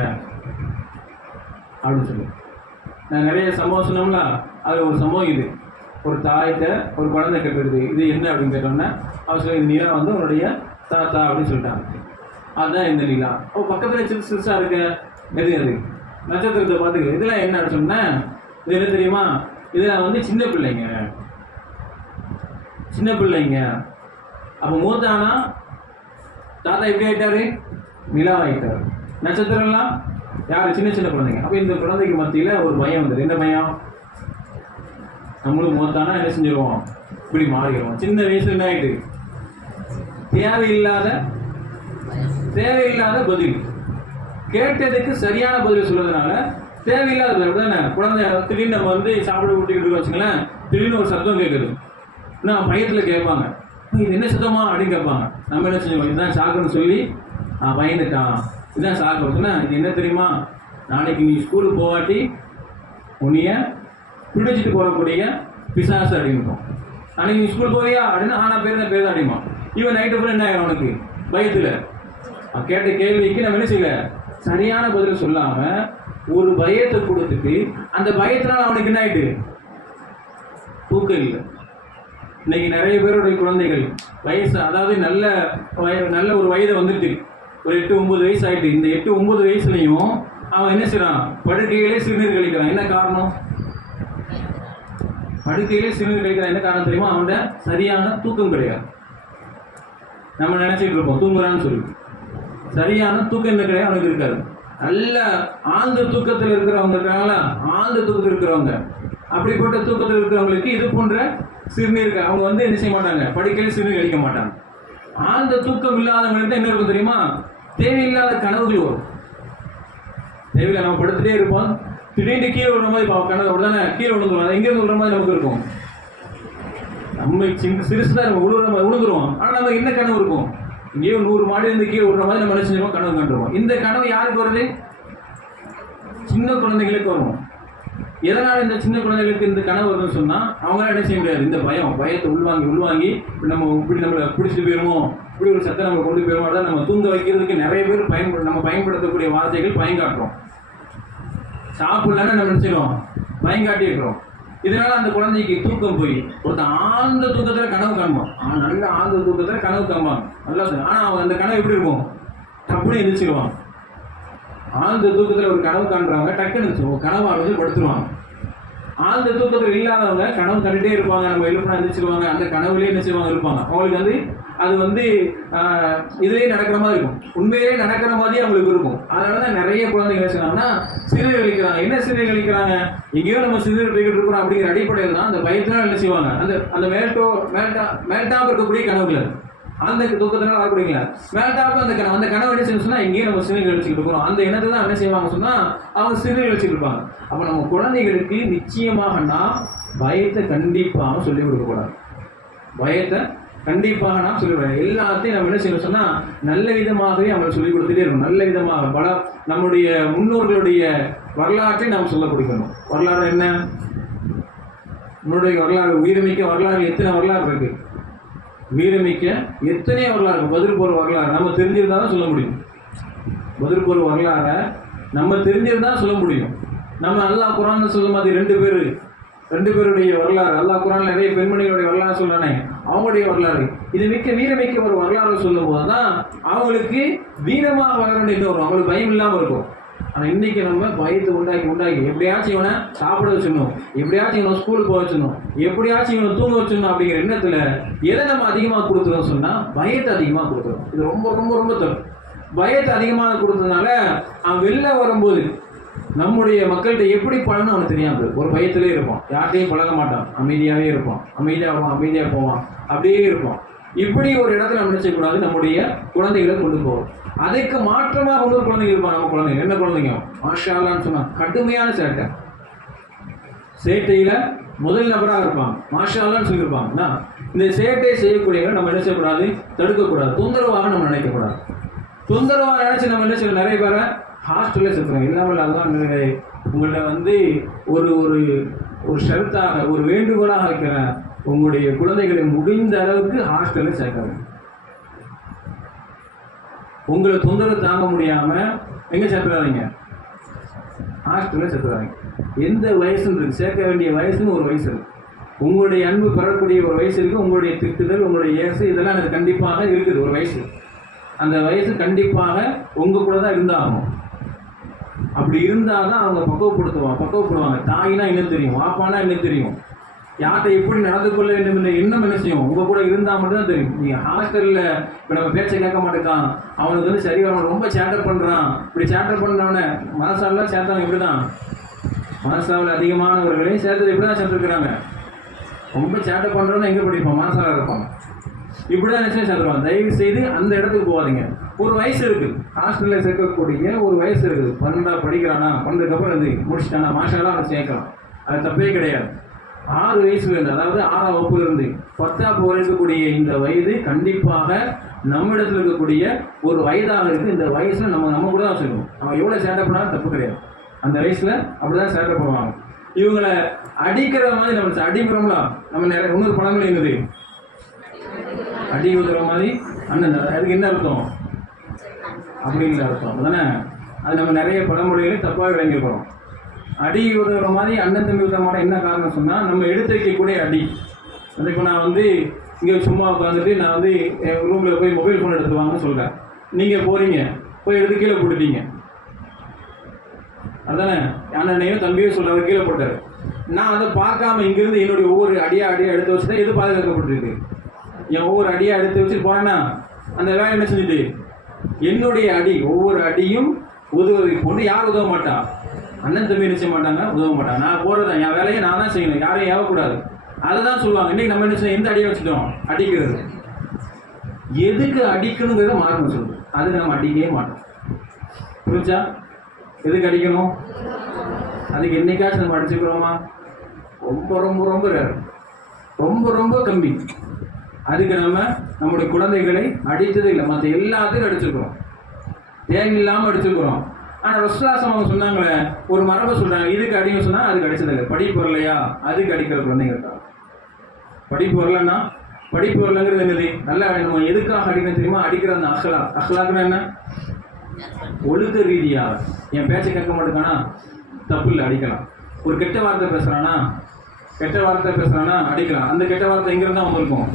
அப்படின்னு சொல்லி. நான் நிறைய சம்பவம் சொன்னோம்ல, அது ஒரு சம்பவம். இது ஒரு தாயிட்ட ஒரு குழந்தை கேட்குறது, இது என்ன அப்படின்னு கேட்டோன்னே அவர் சொல்லி, இந்த நிலா வந்து உன்னுடைய தாத்தா அப்படின்னு சொல்லிட்டாங்க. அதுதான் இந்த நிலா. அப்போ பக்கத்தில் சிறு சிறுசாக இருக்க எது அது நட்சத்திரத்தை பார்த்துக்கு, இதெல்லாம் என்ன சொன்னா, இது என்ன தெரியுமா, இதெல்லாம் வந்து சின்ன பிள்ளைங்க, சின்ன பிள்ளைங்க. அப்போ மூத்தானா தாத்தா எப்படி ஆயிட்டாரு, நிலா ஆயிட்டாரு. நட்சத்திரம்லாம் யாரு, சின்ன சின்ன குழந்தைங்க. அப்போ இந்த குழந்தைக்கு மத்தியில் ஒரு பயம் வந்தது. என்ன பயம், நம்மளும் மூத்தானா என்ன செஞ்சிருவோம், இப்படி மாறிடுவோம். சின்ன வயசுல என்ன ஆயிட்டு, தேவையில்லாத பதில், கேட்டதுக்கு சரியான பதில் சொல்றதுனால தேவையில்லாத தானே. குழந்தை திடீர்னு நம்ம வந்து சாப்பிட ஊட்டிக்கிட்டு வச்சுங்களேன், திடீர்னு ஒரு சத்தம் கேட்குது. நான் பயத்தில் கேட்பாங்க, இது என்ன சத்தமா அப்படின்னு கேட்பாங்க. நம்ம என்ன செஞ்சோம், இதுதான் சாக்குன்னு சொல்லி பயந்துட்டான், இதுதான் சாக்கு. சொன்னா இது என்ன தெரியுமா, நாளைக்கு நீ ஸ்கூலுக்கு போகாட்டி உன்னைய பிடிச்சிட்டு போகக்கூடிய பிசாசு அப்படின்ட்டோம். நாளைக்கு நீ ஸ்கூல் போவியா அப்படின்னா நான் பேர் தான் அடிமா. இவன் நைட்டு ஃபுல்லாக என்ன ஆகும், அவனுக்கு பயத்தில் கேட்ட கேள்விக்கு நம்ம என்ன செய்யல, சரியான பதில் சொல்லாம ஒரு பயத்தை கொடுத்துட்டு அந்த பயத்தினால அவனுக்கு என்ன ஆயிட்டு, தூக்கம் இல்லை. இன்னைக்கு நிறைய பேருடைய குழந்தைகள் வயசு, அதாவது நல்ல ஒரு வயதை வந்துட்டு ஒரு 8-9 வயசு ஆயிட்டு. இந்த 8-9 வயசுலையும் அவன் என்ன செய்யறான், படுக்கையிலே சிறுநீர் கழிக்கிறான். என்ன காரணம், படுக்கையிலே சிறுநீர் கழிக்கிறான். என்ன காரணம் தெரியுமா, அவன் சரியான தூக்கம் கிடையாது. நம்ம நினைச்சிட்டு இருப்போம் தூங்குறான்னு சொல்லி, சரியான தூக்கம் என்ன கிடையாது, அவனுக்கு இருக்காது. நல்ல ஆழ்ந்த தூக்கத்தில் இருக்கிறவங்க இருக்காங்களா, ஆழ்ந்த தூக்கத்தில் இருக்கிறவங்க, அப்படிப்பட்ட தூக்கத்தில் இருக்கிறவங்களுக்கு இது போன்ற சிறுநீர் அவங்க வந்து என்ன செய்ய மாட்டாங்க, படுக்கையில சிறுநீர் கழிக்க மாட்டாங்க. ஆழ்ந்த தூக்கம் இல்லாதவங்களுக்கு என்ன இருக்கும் தெரியுமா, தேவையில்லாத கனவுகள் வரும். தேவையில்லை, நம்ம படுத்துட்டே இருப்போம், திடீர்னு கீழே விடுற மாதிரி கனவு உடனே கீழே விழுந்துருவோம். எங்கே விடுற மாதிரி நமக்கு இருக்கும், நம்ம சிறுசுதான் நம்ம விழுந்துருவோம். ஆனால் நம்ம என்ன கனவு இருக்கும், இங்கேயோ 100 மாடி இருந்து கீழே விடுற மாதிரி நம்ம என்ன செஞ்சிருவோம், கனவு கண்டுருவோம். இந்த கனவு யாருக்கு வருது, சின்ன குழந்தைகளுக்கு வரும். எதனால இந்த சின்ன குழந்தைகளுக்கு இந்த கனவு வருதுன்னு சொன்னா, அவங்களால என்ன செய்ய முடியாது, இந்த பயத்தை உள்வாங்கி நம்ம இப்படி நம்மளை பிடிச்சிட்டு போயிருவோம், இப்படி ஒரு சத்தம் நம்ம கொண்டு போயிருவோம். அதான் நம்ம தூங்க வைக்கிறதுக்கு நிறைய பேர் நம்ம பயன்படுத்தக்கூடிய வார்த்தைகள் பயங்காட்டுறோம். சாப்பிடலன்னா நம்ம நினைச்சிடும் பயங்காட்டி இருக்கிறோம். இதனால அந்த குழந்தைக்கு தூக்கம் போய் ஒருத்தன் ஆழ்ந்த தூக்கத்தில் கனவு காண்பான். நல்ல ஆழ்ந்த தூக்கத்தில் கனவு காண்பான், நல்லா. ஆனால் அவன் அந்த கனவு எப்படி இருக்கும், டப்புன்னு எந்திரிச்சிருவான். ஆழ்ந்த தூக்கத்தில் ஒரு கனவு காண்றவங்க டக்குன்னு கனவு ஆரம்பிச்சு படுத்துருவாங்க. ஆழ்ந்த தூக்கத்தில் இல்லாதவங்க கனவு கண்டுட்டே இருப்பாங்க, நம்ம எழுப்பினா எந்திரிச்சிருவாங்க, அந்த கனவுலேயே என்ன செய்வாங்க இருப்பாங்க. அவங்களுக்கு வந்து அது வந்து இதுலேயே நடக்கிற மாதிரி இருக்கும், உண்மையிலேயே நடக்கிற மாதிரி அவங்களுக்கு இருக்கும். அதனால தான் நிறைய குழந்தைங்க என்ன செய்யறாங்கன்னா சிறுநீர் கழிக்கிறாங்க. என்ன சிறுநீர் கழிக்கிறாங்க, எங்கேயோ நம்ம சிறுநீர் போய்கிட்டு இருக்கிறோம் அப்படிங்கிற அடிப்படையில் தான் அந்த பயத்தினால் என்ன செய்வாங்க, அந்த மேல்டாப் இருக்கக்கூடிய கனவுகள் அந்த தூக்கத்தினால வரக்கூடியங்களா மேல்டாப்பு அந்த கனவு என்ன செய்யணும் சொன்னா, எங்கேயும் நம்ம சிறுநீர் கழிச்சுட்டு இருக்கிறோம். அந்த எண்ணத்தை தான் என்ன செய்வாங்க சொன்னா அவங்க சிறுநீர் கழிச்சுட்டு இருப்பாங்க. அப்போ நம்ம குழந்தைகளுக்கு நிச்சயமாக நாம் பயத்தை கண்டிப்பாக சொல்லிக் கொடுக்கக்கூடாது. பயத்தை கண்டிப்பாக நாம் சொல்லிவிடுவோம். எல்லாத்தையும் நம்ம என்ன செய்யணும் சொன்னா நல்ல விதமாகவே அவங்க சொல்லிக் கொடுத்துட்டே இருக்கணும். நல்ல விதமாக பல நம்முடைய முன்னோர்களுடைய வரலாற்றை நாம் சொல்ல கொடுக்கணும். வரலாறு என்ன, நம்மளுடைய வரலாறு, உயிர்மிக்க வரலாறு எத்தனை வரலாறு இருக்கு, வீரமிக்க எத்தனையோ வரலாறு. பதில் போற வரலாறு நம்ம தெரிஞ்சிருந்தா தான் சொல்ல முடியும். பதில் போற வரலாறை நம்ம தெரிஞ்சிருந்தா சொல்ல முடியும். நம்ம அல்லாஹ் குர்ஆன்ல சொல்லும் மாதிரி ரெண்டு பேருடைய வரலாறு, அல்லாஹ் குர்ஆன்ல நிறைய பெண்மணிகளுடைய வரலாறு சொல்றானே, அவங்களுடைய வரலாறு, இது வீரமிக்க ஒரு வரலாறு சொல்லும் போதுதான் அவங்களுக்கு வீரமாக வளர வேண்டிய வரும், அவங்களுக்கு பயம் இல்லாமல் இருக்கும். ஆனால் இன்னைக்கு நம்ம பயத்தை உண்டாக்கி எப்படியாச்சும் இவனை சாப்பிட வச்சிடணும், எப்படியாச்சும் இவனை ஸ்கூலுக்கு போக வச்சிடணும், எப்படியாச்சும் இவனை தூங்க வச்சிடணும் அப்படிங்கிற எண்ணத்தில் எதை நம்ம அதிகமாக கொடுத்துறோம் சொன்னால் பயத்தை அதிகமாக கொடுத்துறோம். இது ரொம்ப ரொம்ப ரொம்ப தப்பு. பயத்தை அதிகமாக கொடுத்ததுனால அவன் வெளில வரும்போது நம்முடைய மக்கள்கிட்ட எப்படி பழகணும் அவனுக்கு தெரியாது. ஒரு பயத்திலே இருப்பான், யார்கிட்டையும் பழக மாட்டான், அமைதியாகவே இருப்பான், அமைதியாக போவான், அப்படியே இருப்பான். இப்படி ஒரு இடத்துல நம்ம நினைச்சக்கூடாது, நம்முடைய குழந்தைகளை கொண்டு போவோம். அதுக்கு மாற்றமாக இன்னொரு குழந்தைங்க இருப்பாங்க. நம்ம குழந்தைங்க என்ன குழந்தைங்க மாஷா அல்லான்னு சொன்னா கடுமையான சேட்டையில முதல் நபராக இருப்பாங்க, மாஷா அல்லான்னு சொல்லியிருப்பாங்க. இந்த சேட்டை செய்யக்கூடியவங்க நம்ம என்ன செய்யக்கூடாது, தடுக்கக்கூடாது, தொந்தரவாக நம்ம நினைக்கக்கூடாது. தொந்தரவாக நினைச்சு நம்ம என்ன செய்யணும், நிறைய பேரை ஹாஸ்டல்ல சேர்த்துறோம். இல்லாமல் அதுதான் உங்கள்கிட்ட ஒரு ஒரு ஒரு ஷரத்தாக ஒரு வேண்டுகோளாக வைக்கிறேன், உங்களுடைய குழந்தைகளை முடிந்த அளவுக்கு ஹாஸ்டல்ல சேர்க்காது. உங்களை தொந்தரவு தாங்க முடியாம எங்க சேர்த்துறாதீங்க, ஹாஸ்டல்ல சேர்த்துறாங்க. எந்த வயசுன்னு இருக்கு, சேர்க்க வேண்டிய வயசுன்னு ஒரு வயசு இருக்கு, உங்களுடைய அன்பு பெறக்கூடிய ஒரு வயசு இருக்கு, உங்களுடைய திட்டுதல், உங்களுடைய ஏசு இதெல்லாம் எனக்கு கண்டிப்பாக இருக்குது ஒரு வயசு. அந்த வயசு கண்டிப்பாக உங்க கூட தான் இருந்தாகணும். அப்படி இருந்தாதான் அவங்க பக்குவப்படுவாங்க. தாயினா என்ன தெரியும், வாப்பானா என்ன தெரியும், யார்கிட்ட எப்படி நடந்து கொள்ள வேண்டும் என்ற எண்ணம் என்ன செய்யும், உங்க கூட இருந்தால் மட்டும் தான் தெரியும். நீங்க ஹாஸ்டல்ல இப்போ நம்ம பேச்சை கேட்க மாட்டேங்கான், அவனுக்கு சரி அவன் ரொம்ப சேட்டர் பண்றான், இப்படி சேட்டர் பண்றவன மனசாலாம் சேர்த்தாங்க. இப்படிதான் மனசாவில் அதிகமானவர்களையும் சேர்த்து இப்படிதான் சேர்த்துருக்குறாங்க. ரொம்ப சேட்டை பண்றவன எங்க படிப்பான், மனசால இருப்பாங்க. இப்படிதான் நிச்சயம் சேர்த்துருவாங்க. தயவு செய்து அந்த இடத்துக்கு போகாதீங்க. ஒரு வயசு இருக்கு, ஹாஸ்டல்ல சேர்க்கக்கூடிய ஒரு வயசு இருக்குது. 12 படிக்கிறானா, 12க்கு முடிச்சுட்டானா, மாஷாலாம் அவனை சேர்க்கலாம், அது தப்பே கிடையாது. 6 வயசுல இருந்து, அதாவது 6ஆம் வகுப்புல இருந்து 10ஆம் வரை இருக்கக்கூடிய இந்த வயது கண்டிப்பாக நம்மிடத்தில் இருக்கக்கூடிய ஒரு வயதாக இருக்கு. இந்த வயசுல நம்ம கூட தான் சொல்லணும். அவன் எவ்வளவு சேட்டை பண்ணாலும் தப்பு கிடையாது. அந்த வயசுல அப்படிதான் சேட்டை பண்ணுவாங்க. இவங்களை அடிக்கிற மாதிரி நம்ம அடிக்கிறோம்ல, நம்ம நிறைய இன்னொரு படங்கள் என்னது அடி உதற மாதிரி அண்ணன், அதுக்கு என்ன அர்த்தம் அப்படிங்கிற அர்த்தம் தானே. அது நம்ம நிறைய பழமொழிகளை தப்பாக விளங்கிருக்கிறோம். அடி உதவுற மாதிரி அண்ணன் தம்பி உதவமான என்ன காரணம் சொன்னால், நம்ம எடுத்து வைக்கக்கூடிய அடி. இப்போ நான் இங்கே சும்மா உட்காந்துட்டு நான் என் ரூமில் போய் மொபைல் ஃபோன் எடுத்து வாங்கன்னு சொல்கிறேன். நீங்கள் போகிறீங்க, போய் எடுத்து கீழே போட்டுட்டீங்க, அதானே. அண்ணனையும் தம்பியும் சொல்கிறாரு கீழே போட்டார். நான் அதை பார்க்காம இங்கிருந்து என்னுடைய ஒவ்வொரு அடியாக எடுத்து வச்சு தான் எது பாதுகாக்கப்பட்டிருக்கு. என் ஒவ்வொரு அடியாக எடுத்து வச்சுட்டு போனேன்னா அந்த வேலை என்ன செஞ்சுட்டு என்னுடைய அடி ஒவ்வொரு அடியும் உதவுவதை கொண்டு யாரும் உதவ மாட்டா, அண்ணன் தம்பி நிச்சய மாட்டாங்க, உதவ மாட்டாங்க. நான் போறதான் என் வேலையை நான் தான் செய்யணும், யாரையும் ஏவக்கூடாது. அதை தான் சொல்லுவாங்க. இன்னைக்கு நம்ம என்ன எந்த அடியை வச்சுட்டோம், அடிக்கிறது. எதுக்கு அடிக்கணுங்கிறத மார்க்கம் சொல்லுது, அதுக்கு நம்ம அடிக்கவே மாட்டோம். புரிஞ்சா? எதுக்கு அடிக்கணும், அதுக்கு என்னைக்காச்சும் நம்ம அடிச்சுக்கிறோமா? ரொம்ப ரொம்ப ரொம்ப ரேர், ரொம்ப ரொம்ப கம்மி. அதுக்கு நம்முடைய குழந்தைகளை அடித்தது இல்லை, மற்ற எல்லாத்தையும் அடிச்சிருக்கிறோம், தேவையில்லாமல் அடிச்சிருக்கிறோம். ஆனால் ரசூலுல்லாஹ் அவங்க சொன்னாங்களே, ஒரு மரபை சொல்றாங்க, இதுக்கு அடிங்க சொன்னா அதுக்கு அடிச்சதில்லை. படிப்பு வரலையா, அதுக்கு அடிக்கிற குழந்தைங்க இருக்காங்க. படிப்பு வரலன்னா, படிப்பு வரலங்கிறது என்னது, நல்லா நம்ம எதுக்காக அடிக்கணும் தெரியுமா? அடிக்கிற அந்த அஹ்லாக்னா என்ன, ஒழுக்க ரீதியாக. என் பேச்சை கேட்க மாட்டேங்கானா தப்பு இல்லை, அடிக்கலாம். ஒரு கெட்ட வார்த்தை பேசுறானா அடிக்கலாம். அந்த கெட்ட வார்த்தை எங்கிருந்தா வந்திருக்கும்,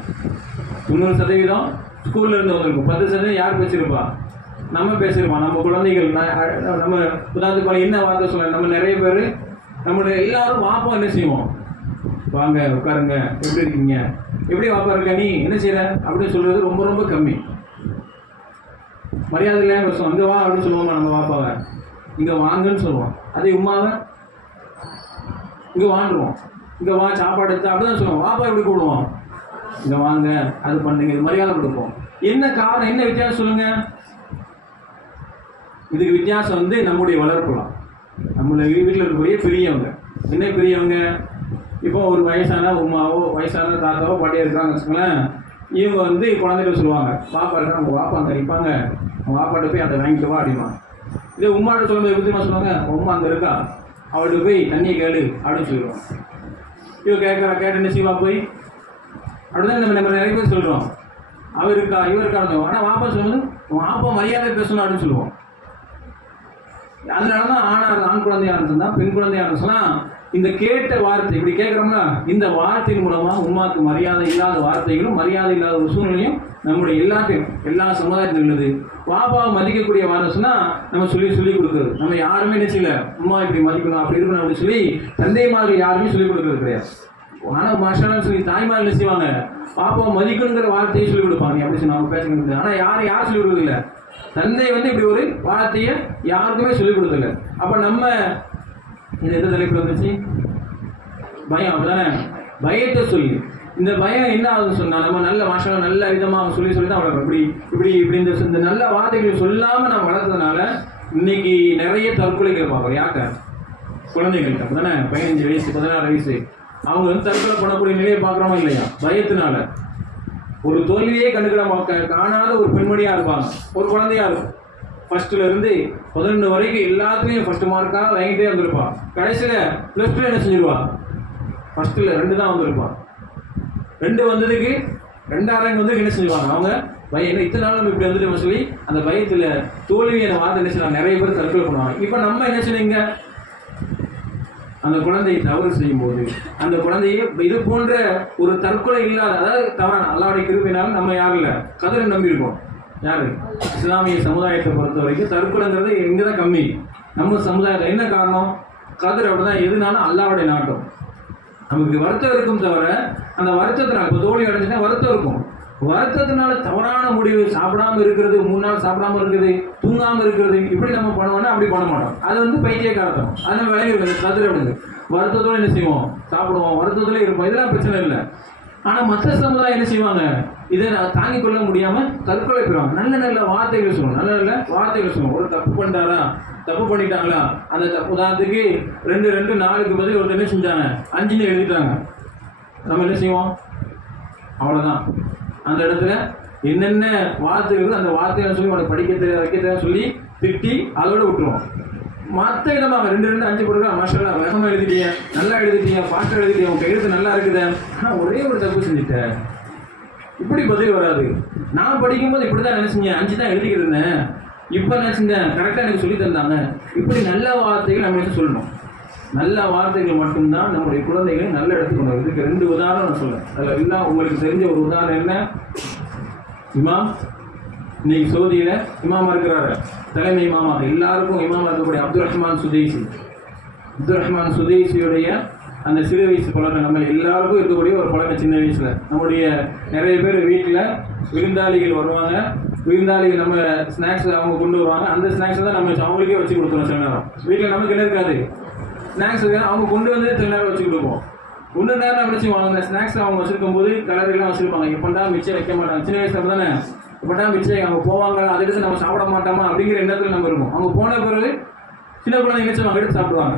90% ஸ்கூல்ல இருந்து வந்திருக்கும். 10% யார் பேசியிருப்பா, நம்ம பேசியிருப்போம். நம்ம குழந்தைகள் நம்ம உதாரணத்துக்கு என்ன வார்த்தை சொல்ல, நம்ம நிறைய பேர் நம்மளுடைய எல்லாரும் வாப்பா என்ன செய்வோம், வாங்க உட்காருங்க, எப்படி இருக்கீங்க, எப்படி வாப்பா இருக்க, நீ என்ன செய்யற அப்படின்னு சொல்றது ரொம்ப ரொம்ப கம்மி. மரியாதை இல்லையா பேசுவோம். இங்க வா அப்படின்னு சொல்லுவோமா நம்ம வாப்பாவை, இங்க வாங்கன்னு சொல்லுவோம். அதே உமாவை இங்க வாண்டுருவோம், இங்க வா சாப்பாடு எடுத்து அப்படிதான் சொல்லுவோம். வாப்பா எப்படி கூப்பிடுவோம், இங்க வாங்க, அது பண்ணுங்க, இது மரியாதை கொடுப்போம். என்ன காரணம், என்ன வித்தியாசம் சொல்லுங்க? இதுக்கு வித்தியாசம் நம்முடைய வளர்ப்புலாம். நம்மள வீட்டில் இருக்கக்கூடிய பெரியவங்க என்ன பெரியவங்க, இப்போ ஒரு வயசான உமாவோ வயசான தாத்தாவோ பாட்டியா இருக்கிறாங்க வச்சுக்கோங்களேன். இவங்க குழந்தைகிட்ட சொல்லுவாங்க, பாப்பா இருக்கா, அவங்க வாப்பா அங்கே இருப்பாங்க, அவங்க வாப்பாட்ட போய் அதை வாங்கிட்டு வா அப்படிமா. இதே உமாட்ட சொல்லும்போது எப்படி சொல்லுவாங்க, உமா அங்கே இருக்கா, அவள்கிட்ட போய் தண்ணியை கேளு அப்படின்னு சொல்லுவோம். இவ கேட்டு சிவா போய் அப்படிதான் நம்ம நிறைய பேர் சொல்கிறோம். அவர் இருக்கா, இவர் இருக்கா. ஆனால் வாப்பா சொல்லும்போது வாப்பா மரியாதை பேசணும் அப்படின்னு சொல்லுவோம். அதனாலதான் ஆண் குழந்தையா இருந்தா பெண் குழந்தையா இருந்தா இந்த கேட்ட வார்த்தை இப்படி கேட்கிறோம்னா இந்த வார்த்தையின் மூலமா உமாக்கு மரியாதை இல்லாத வார்த்தைகளும் மரியாதை இல்லாத ஒரு சூழ்நிலையும் நம்முடைய எல்லாத்தையும் எல்லா சமுதாயத்திலும் உள்ளது. பாபாவை மதிக்கக்கூடிய வார்த்தை சொன்னா நம்ம சொல்லி கொடுக்குறது. நம்ம யாருமே நினைச்சல உமா இப்படி மதிக்கணும் அப்படி இருக்கணும் அப்படின்னு சொல்லி தந்தை மாதிரி யாருமே சொல்லிக் கொடுக்கறது கிடையாது. ஆனா மாஷான்னு சொல்லி தாய்மார்கள் என்ன செய்வாங்க, பாப்பாவை மதிக்கணுங்கிற வார்த்தையை சொல்லிக் கொடுப்பாங்க. அப்படி சொல்லி அவங்க பேசுறது. ஆனா யார் சொல்லிக் கொடுக்குறது இல்லை. தந்தை இப்படி ஒரு வார்த்தையை யாருக்குமே சொல்லிக் கொடுக்கல. அப்ப நம்ம இது எந்த தலைப்பு வந்துச்சு, பயம். அப்படிதானே, பயத்தை சொல்லி இந்த பயம் என்ன ஆகுதுன்னு சொன்னா நம்ம நல்ல மாஷா நல்ல விதமாக சொல்லி தான் வளர்க்கணும். இப்படி இந்த நல்ல வார்த்தைகளை சொல்லாம நம்ம வளர்த்ததுனால இன்னைக்கு நிறைய தற்கொலைகள் பார்க்குறோம். யாக்க குழந்தைகள்கிட்ட அப்படிதானே 15 வயசு 16 வயசு அவங்க தற்கொலை பண்ணக்கூடிய நிலையை பார்க்குறோமா இல்லையா? பயத்தினால ஒரு தோல்வியே காணாத ஒரு பெண்மணியா இருப்பாங்க, ஒரு குழந்தையா இருக்கும். ஃபர்ஸ்ட்ல இருந்து 11 வரைக்கும் எல்லாத்துலயும் ஃபர்ஸ்ட் மார்க்காக வாங்கிட்டே வந்திருப்பா. கடைசியில +2 என்ன செஞ்சிருவா, ஃபர்ஸ்ட்ல 2 தான் வந்திருப்பா. 2 வந்ததுக்கு 2ஆம் ரேங்க் வந்து என்ன செஞ்சுவாங்க அவங்க பயம். இத்தனை நாள் நம்ம இப்படி வந்துட்டு சொல்லி அந்த பயத்துல தோல்வி என வார்த்தை என்ன செய்யலாம், நிறைய பேர் தற்கொலை பண்ணுவாங்க. இப்ப நம்ம என்ன செய்யுங்க, அந்த குழந்தையை தவறு செய்யும் போது அந்த குழந்தைய இது போன்ற ஒரு தற்கொலை இல்லாத, அதாவது தவறான அல்லாஹ்வுடைய கிருபையினால நம்ம யாரும் இல்லை கதிரை நம்பி இருக்கோம். யாரு இஸ்லாமிய சமுதாயத்தை பொறுத்த வரைக்கும் தற்கொலைங்கிறது எங்கதான் கம்மி. நம்ம சமுதாயத்தில் என்ன காரணம், கதிர் அப்படிதான். எதுனாலும் அல்லாஹ்வுடைய நாட்டம். நமக்கு வருத்தம் இருக்கும் தவிர அந்த வருத்தத்தினால இப்போ தோல்வி அடைஞ்சுன்னா வருத்தம் இருக்கும். வருத்தத்தினால தவறான முடிவு, சாப்பிடாம இருக்கிறது, 3 நாள் சாப்பிடாம இருக்கிறது, தூங்காம இருக்கிறது, இப்படி நம்ம பண்ணுவோம்னா அப்படி பண்ண மாட்டோம். அது வந்து பைத்தியக்காரத்தம். அது நம்ம விலகி இருக்கிறது கதிர் அப்படிங்க. வருத்தத்தோடு என்ன செய்வோம், சாப்பிடுவோம், வருத்தத்துல இருப்போம், இதெல்லாம் பிரச்சனை இல்லை. ஆனா மற்ற சமுதாயம் என்ன செய்வாங்க, இதை தாங்கிக் கொள்ள முடியாம தற்கொலை பெறுவாங்க. நல்ல வார்த்தைகள் சொல்லணும், நல்ல வார்த்தைகள் சொல்லணும். ஒரு தப்பு பண்ணிட்டாரா, தப்பு பண்ணிட்டாங்களா, அந்த தப்பு உதாரணத்துக்கு 2 4க்கு பதில் ஒரு என்ன செஞ்சாங்க 5ன்னு எழுதிட்டாங்க. நம்ம என்ன செய்வோம், அவ்வளவுதான். அந்த இடத்துல என்னென்ன வார்த்தைகள் அந்த வார்த்தைகளை சொல்லி உனக்கு படிக்க தெரியாது வைக்க தெரியாது சொல்லி திட்டி அதோட விட்டுருவோம். மற்ற விதமாக 2 5 போடுறா, மாஷா வேகமாக எழுதிட்டீங்க, நல்லா எழுதிட்டீங்க, ஃபாஸ்ட்டாக எழுதிட்டீங்க, உங்க எழுத்து நல்லா இருக்குது, ஆனால் ஒரே ஒரு தப்பு செஞ்சுட்டேன், இப்படி பதில் வராது. நான் படிக்கும்போது இப்படிதான் நினைச்சீங்க, 5 தான் எழுதிக்கிட்டு இருந்தேன், இப்போ என்ன செஞ்சேன், கரெக்டாக எனக்கு சொல்லி தந்தாங்க. இப்படி நல்ல வார்த்தைகள் நம்ம சொல்லணும். நல்ல வார்த்தைகள் மட்டும்தான் நம்முடைய குழந்தைகளை நல்ல இடத்துக்கு கொண்டு வரும். இதுக்கு 2 உதாரணம் நான் சொல்லுவேன். அதில் எல்லாம் உங்களுக்கு தெரிஞ்ச ஒரு உதாரணம் என்ன, இமாம் இன்னைக்கு சவுதியில இமாமா இருக்கிறாரு, தலைமை இமாமா, எல்லாருக்கும் இமாமா இருக்கக்கூடிய அப்துல் ரஹ்மான் சுதைசியுடைய அந்த சிறு வயசு பழக்கம் நம்ம எல்லாருக்கும் இருக்கக்கூடிய ஒரு பழக்கம். சின்ன வயசுல நம்முடைய நிறைய பேர் வீட்டில் விருந்தாளிகள் வருவாங்க, விருந்தாளிகள் நம்ம ஸ்நாக்ஸ் அவங்க கொண்டு வருவாங்க, அந்த ஸ்நாக்ஸ் தான் நம்ம அவங்களுக்கே வச்சு கொடுத்துருவோம். சில நேரம் வீட்டில் நமக்கு என்ன இருக்காது, ஸ்நாக்ஸ் அவங்க கொண்டு வந்து சில நேரம் வச்சு கொடுப்போம். ஒன்று நேரம் என்ன செய்வாங்க, அந்த ஸ்நாக்ஸ் அவங்க வச்சிருக்கும் போது கலரெல்லாம் வச்சிருப்பாங்க, எப்படா மிச்சம் வைக்க மாட்டாங்க. சின்ன வயசுல தானே, எப்படா மிச்சம் அவங்க போவாங்க, அதை எடுத்து நம்ம சாப்பிட மாட்டோமா அப்படிங்கிற எண்ணத்தில் நம்ம இருக்கும். அவங்க போன பிறகு சின்ன குழந்தைங்க மிச்சம் அவங்க எடுத்து சாப்பிடுவாங்க.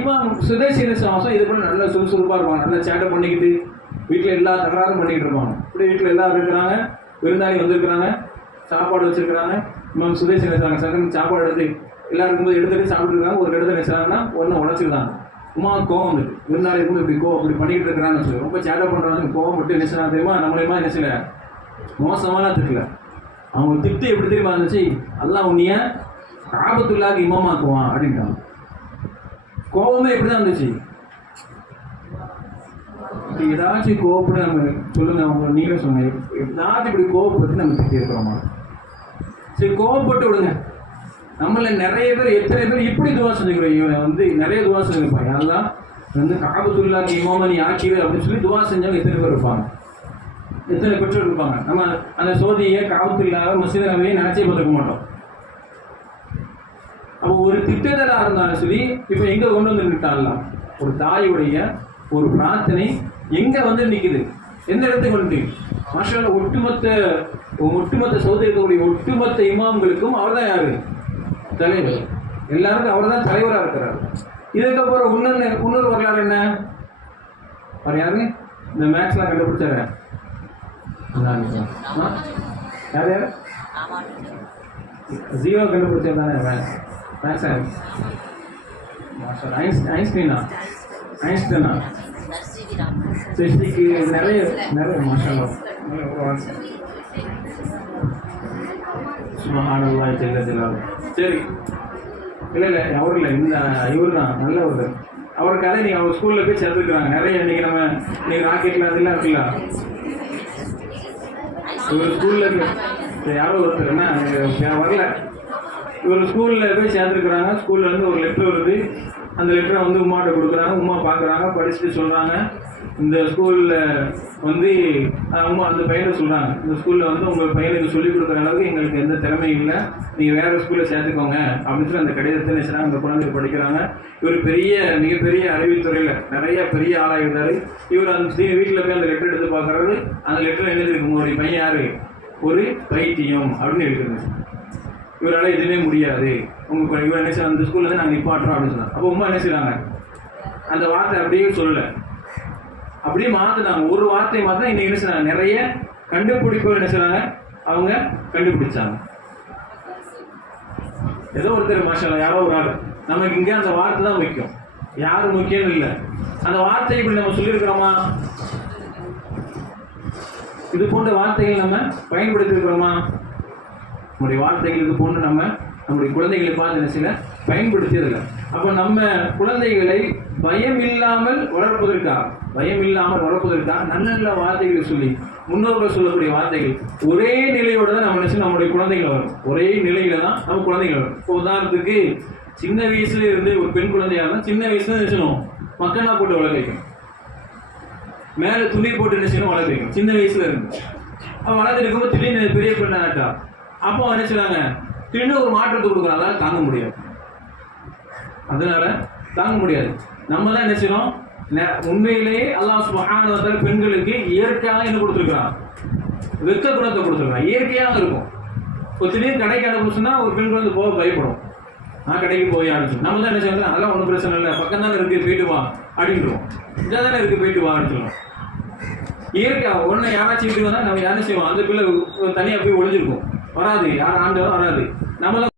இவன் சுதேசி நிச்சயம் இது கூட நல்லா சுறுசுறுப்பாக இருப்பாங்க, நல்லா சேட்டை பண்ணிக்கிட்டு வீட்டில் எல்லா தகராறும் பண்ணிக்கிட்டு இருப்பாங்க. இப்படி வீட்டில் எல்லாரும் இருக்கிறாங்க, விருந்தாளி வந்திருக்கிறாங்க, சாப்பாடு வச்சிருக்கிறாங்க. இவன் சுதேசி நினைச்சாங்க சங்கன் சாப்பாடு எடுத்து எல்லாரும் இருக்கும்போது எடுத்துட்டு சாப்பிட்டுருக்காங்க. ஒரு இடத்துல நினைச்சாங்கன்னா ஒன்று உடச்சிருந்தாங்க. உமா கோவம் வந்துட்டு விருந்தாளி இருக்கும்போது இப்படி பண்ணிக்கிட்டு இருக்கிறான்னு சொல்லி ரொம்ப சேட்டை பண்ணுறாங்க. கோவம் விட்டு நினைச்சா தெரியுமா, நம்மளையுமா நினைச்சல மோசமான திட்டல. அவங்க திட்டு எப்படி தெரியுமா இருந்துச்சு, அல்லாஹ் உன்னைய காபத்துள்ளாக்கு இமாமாக்குவான் அப்படின்ட்டாங்க. கோபமே எப்படிதான் இருந்துச்சு. ஏதாச்சும் கோவப்பட நம்ம சொல்லுங்க, அவங்க நீங்களே சொல்லுங்க, ஏதாச்சும் இப்படி கோவப்பட்டு நம்ம திட்டி இருக்கிறோமா? சரி கோவப்பட்டு விடுங்க. நம்மள நிறைய பேர் எத்தனை பேர் இப்படி துவா செஞ்சுக்கிறோம். இவன் வந்து நிறைய துவா செஞ்சிருப்பாங்க, யாரெல்லாம் வந்து காபத்துள்ளாக்கு இமாமா நீ ஆக்கிடு அப்படின்னு சொல்லி துவா செஞ்சவங்க எத்தனை பேர் இருப்பாங்க, எத்தனை பெற்றோர் இருப்பாங்க. நம்ம அந்த சோதியை காபத்துள்ளாக மசீத நபியை நினைச்சே பார்த்துக்க மாட்டோம். அப்போ ஒரு திட்டத்தலா இருந்தாலும் சரி, இப்போ எங்க கொண்டு வந்து நிற்கலாம், ஒரு தாயுடைய ஒரு பிரார்த்தனை எங்க வந்து நிற்குது, எந்த இடத்துக்கு வந்து மாஷா ஒட்டுமொத்த சவுதி இருக்கக்கூடிய ஒட்டுமொத்த இமாம்களுக்கும் அவர் தான் யாரு தலைவர், எல்லாருக்கும் அவர் தான் தலைவராக இருக்கிறார். இதுக்கப்புறம் இன்னொரு வரலாறு என்ன, அவர் யாரு இந்த மேக்ஸ்லாம் கண்டுபிடிச்சாரு, யார் யார் ஜீரோ கண்டுபிடிச்சது தானே மேக்ஸ். ஐன்ஸ்டைனா சஷ்டிக்கு நிறைய மாஷா சுப்ஹானல்லாஹ் ஜல்ல ஜலாலுஹு. சரி, இல்லை அவர் இல்லை, இந்த இவர் தான் நல்லவர். அவர் கதை நீங்கள் அவர் ஸ்கூலில் போய் சேர்த்துக்கிறாங்க. நிறைய இன்னைக்கு நம்ம நீங்கள் ராக்கெட்டில் அதெல்லாம் இருக்குல்ல, இவர் ஸ்கூலில் யாரோ ஒருத்தர் என்ன வரல, இவர் ஸ்கூலில் போய் சேர்த்துருக்குறாங்க. ஸ்கூலில் இருந்து ஒரு லெட்டர் வருது. அந்த லெட்டரை வந்து உமாட்ட கொடுக்குறாங்க. உமா பார்க்குறாங்க, படிச்சுட்டு சொல்கிறாங்க, இந்த ஸ்கூலில் வந்து உமா அந்த பையனை சொல்கிறாங்க, இந்த ஸ்கூலில் வந்து உங்கள் பையனுக்கு சொல்லிக் கொடுக்குற அளவுக்கு எங்களுக்கு எந்த திறமையும் இல்லை, நீங்கள் வேறு ஸ்கூலில் சேர்த்துக்கோங்க அப்படின்னு சொல்லி அந்த கடிதத்தை நினைச்சாங்க. அந்த குழந்தைகள் படிக்கிறாங்க. இவர் மிகப்பெரிய அறிவியல் துறையில் நிறைய பெரிய ஆளாக இருந்தார். இவர் அந்த வீட்டில் போய் அந்த லெட்டர் எடுத்து பார்க்குறது. அந்த லெட்டர் எழுதிருக்கு, உங்களுடைய பையன் யார், ஒரு பைத்தியம் அப்படின்னு எழுதிருங்க, இவரால் எதுவுமே முடியாது, இவர் என்ன செய்ய அந்த ஸ்கூல்ல நாங்கள் நிப்பாட்டுறோம் அப்படின்னு சொன்னாங்க. அப்போ உமா என்ன செய்றாங்க, அந்த வார்த்தை அப்படியே சொல்லலை, அப்படியே மாற்றினாங்க. ஒரு வார்த்தையை மாத்திரம் இன்னைக்கு என்ன செய்றாங்க, நிறைய கண்டுபிடிப்பு என்ன செய்றாங்க, அவங்க கண்டுபிடிச்சாங்க. ஏதோ ஒருத்தர் மாஷா யாரோ ஒரு ஆள், நமக்கு இங்கே அந்த வார்த்தை தான் முக்கியம், யாரும் முக்கியம் இல்லை. அந்த வார்த்தை இப்படி நம்ம சொல்லியிருக்கிறோமா, இது போன்ற வார்த்தைகள் நம்ம பயன்படுத்தி இருக்கிறோமா, நம்முடைய வார்த்தைகள் இது போன்று நம்ம நம்முடைய குழந்தைகளை பார்த்து சில பயன்படுத்தியதில்லை. அப்போ நம்ம குழந்தைகளை பயம் இல்லாமல் வளர்ப்பதற்காக நல்ல நல்ல வார்த்தைகளை சொல்லி முன்னோர்கள் சொல்லக்கூடிய வார்த்தைகள் ஒரே நிலையோட தான் நம்ம நினைச்சு நம்முடைய குழந்தைகள் வரும். ஒரே நிலையில தான் நம்ம குழந்தைகள் வரும். இப்போ உதாரணத்துக்கு சின்ன வயசுல இருந்து ஒரு பெண் குழந்தையா இருந்தால் சின்ன வயசுல நினைச்சணும் மக்கனா போட்டு வளர்க்க வைக்கணும், மேல துணி போட்டு நினைச்சணும் வளர்க்க வைக்கணும். சின்ன வயசுல இருந்து அவன் வளர்ந்து இருக்கும்போது திடீர்னு பெரிய பெண்ணாட்டா, அப்போ நினைச்சாங்க திடீர்னு ஒரு மாற்றத்தை கொடுக்குறாங்க, தாங்க முடியாது. அதனால தாங்க முடியாது. நம்ம தான் நினைச்சிடும் உண்மையிலேயே அல்லாஹ் சுப்ஹானஹு வ தஆலா பெண்களுக்கு இயற்கையாக என்ன கொடுத்துருக்கான், வெக்க குணத்தை கொடுத்துருக்கான். இயற்கையாக இருக்கும். ஒரு திடீர்னு கடைக்கு அனுப்பிச்சுன்னா ஒரு பெண் குழந்தை போக பயப்படும், நான் கடைக்கு போய் அனுப்பிச்சு. நம்ம தான் என்ன செய்யணும், அதெல்லாம் ஒன்றும் பிரச்சனை இல்லை, பக்கம் தானே இருக்கு, போயிட்டு வா அப்படின்றோம். இதாக தானே இருக்கு, போயிட்டு வா அப்படின்னு சொல்லுவோம். இயற்கை ஒன்று யாராச்சும் வீட்டு வந்தால் நம்ம யாரும் செய்வோம், அந்த பிள்ளை தனியாக போய் ஒளிஞ்சிருக்கும், வராது, யாரும் ஆண்டவரும் வராது. நம்ம